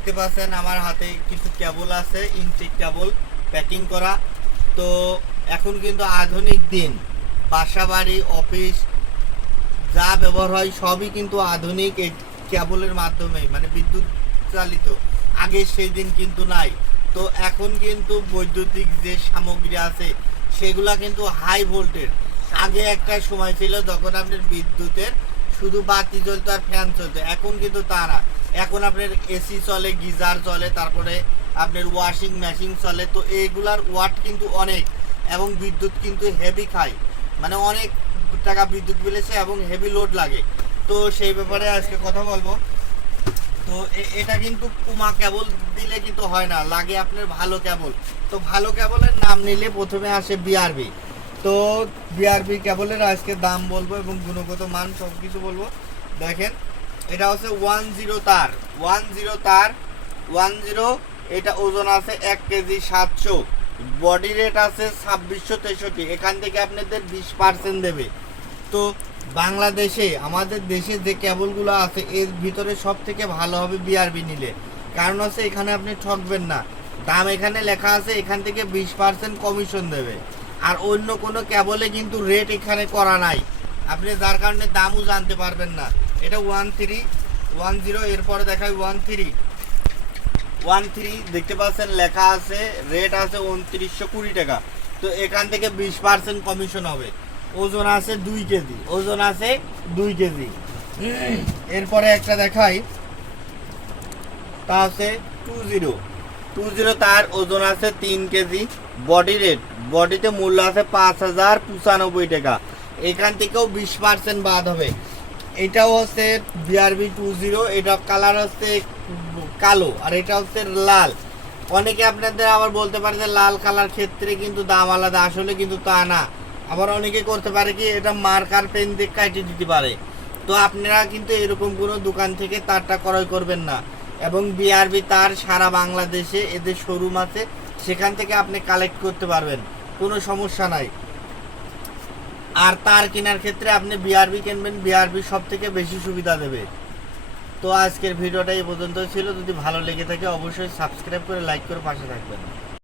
দেখতে পাচ্ছেন আমার হাতে কিছু কেবল আছে, ইনটেক কেবল, প্যাকিং করা। তো এখন কিন্তু আধুনিক দিন। বাসা বাড়ি, অফিস, যা ব্যবহার হয় সবই কিন্তু আধুনিক এই কেবলের মাধ্যমে মানে বিদ্যুৎ চালিত। আগে সেই দিন কিন্তু নাই। তো এখন কিন্তু বৈদ্যুতিক যে সামগ্রী আছে, সেগুলা কিন্তু হাই ভোল্টেজ আগে একটা সময় ছিল যখন আপনার বিদ্যুতের শুধু বাতি জ্বলতো আর ফ্যান চলতো এখন কিন্তু তা না। এখন আপনার এসি চলে, গিজার চলে, তারপরে আপনার ওয়াশিং মেশিন চলে। তো এইগুলার ওয়াট কিন্তু অনেক এবং বিদ্যুৎ কিন্তু হেভি খায়। মানে অনেক টাকা বিদ্যুৎ বিলেছে এবং হেভি লোড লাগে। তো সেই ব্যাপারে আজকে কথা বলব। তো এটা কিন্তু কুমা কেবল দিলে কিন্তু হয় না, লাগে আপনার ভালো কেবল তো ভালো কেবলের নাম নিলে প্রথমে আসে বিআরবি তো বিআরবি কেবলের আজকে দাম বলব এবং গুণগত মান সব কিছু বলব। দেখেন এটা হচ্ছে ওয়ান জিরো তার, ওয়ান জিরো তার, ওয়ান জিরো, এটা ওজন আছে এক কেজি সাতশো। বডি রেট আছে ছাব্বিশশো তেষট্টি, এখান থেকে আপনাদের বিশ পার্সেন্ট দেবে। তো বাংলাদেশে, আমাদের দেশে যে কেবলগুলো আছে, এর ভিতরে সব থেকে ভালো হবে বিআরবি নিলে। কারণ হচ্ছে এখানে আপনি ঠকবেন না। দাম এখানে লেখা আছে, এখান থেকে বিশ পার্সেন্ট কমিশন দেবে। আর অন্য কোনো কেবলে কিন্তু রেট এখানে করা নাই। আপনি যার কারণে দামও জানতে পারবেন না। এটা ওয়ান থ্রি, ওয়ান জিরো, এরপরে দেখায় ওয়ান থ্রি। ওয়ান থ্রি, দেখতে পাচ্ছেন, লেখা আছে, রেট আছে উনত্রিশশো কুড়ি টাকা। তো এখান থেকে বিশ পার্সেন্ট কমিশন হবে। ওজন আছে দুই কেজি। ওজন আছে দুই কেজি। এরপরে একটা দেখাই। তা আছে টু জিরো। টু জিরো তার ওজন আছে তিন কেজি। Body rate. বডিতে মূল্য আছে পাঁচ হাজার পঁচানব্বই টাকা। এখান থেকেও বিশ পার্সেন্ট বাদ হবে। এটাও হচ্ছে বিআরবি টু জিরো এটা কালার হচ্ছে কালো আর এটা হচ্ছে লাল। অনেকে আপনাদের আবার বলতে পারে যে লাল কালার ক্ষেত্রে কিন্তু দাম আলাদা, আসলে কিন্তু তা না। আবার অনেকে করতে পারে কি, এটা মার্কার পেন দিয়ে কাটিয়ে দিতে পারে। তো আপনারা কিন্তু এরকম কোনো দোকান থেকে তারটা ক্রয় করবেন না। এবং বিআরবি তার সারা বাংলাদেশে এদের শোরুম আছে, সেখান থেকে আপনি কালেক্ট করতে পারবেন। কোনো সমস্যা নাই। আর তার কেনার ক্ষেত্রে আপনি বিআরবি কিনবেন বিআরবি সব থেকে বেশি সুবিধা দেবে। তো আজকের ভিডিওটা এই পর্যন্ত ছিল। যদি ভালো লেগে থাকে, অবশ্যই সাবস্ক্রাইব করে লাইক করে পাশে থাকবেন।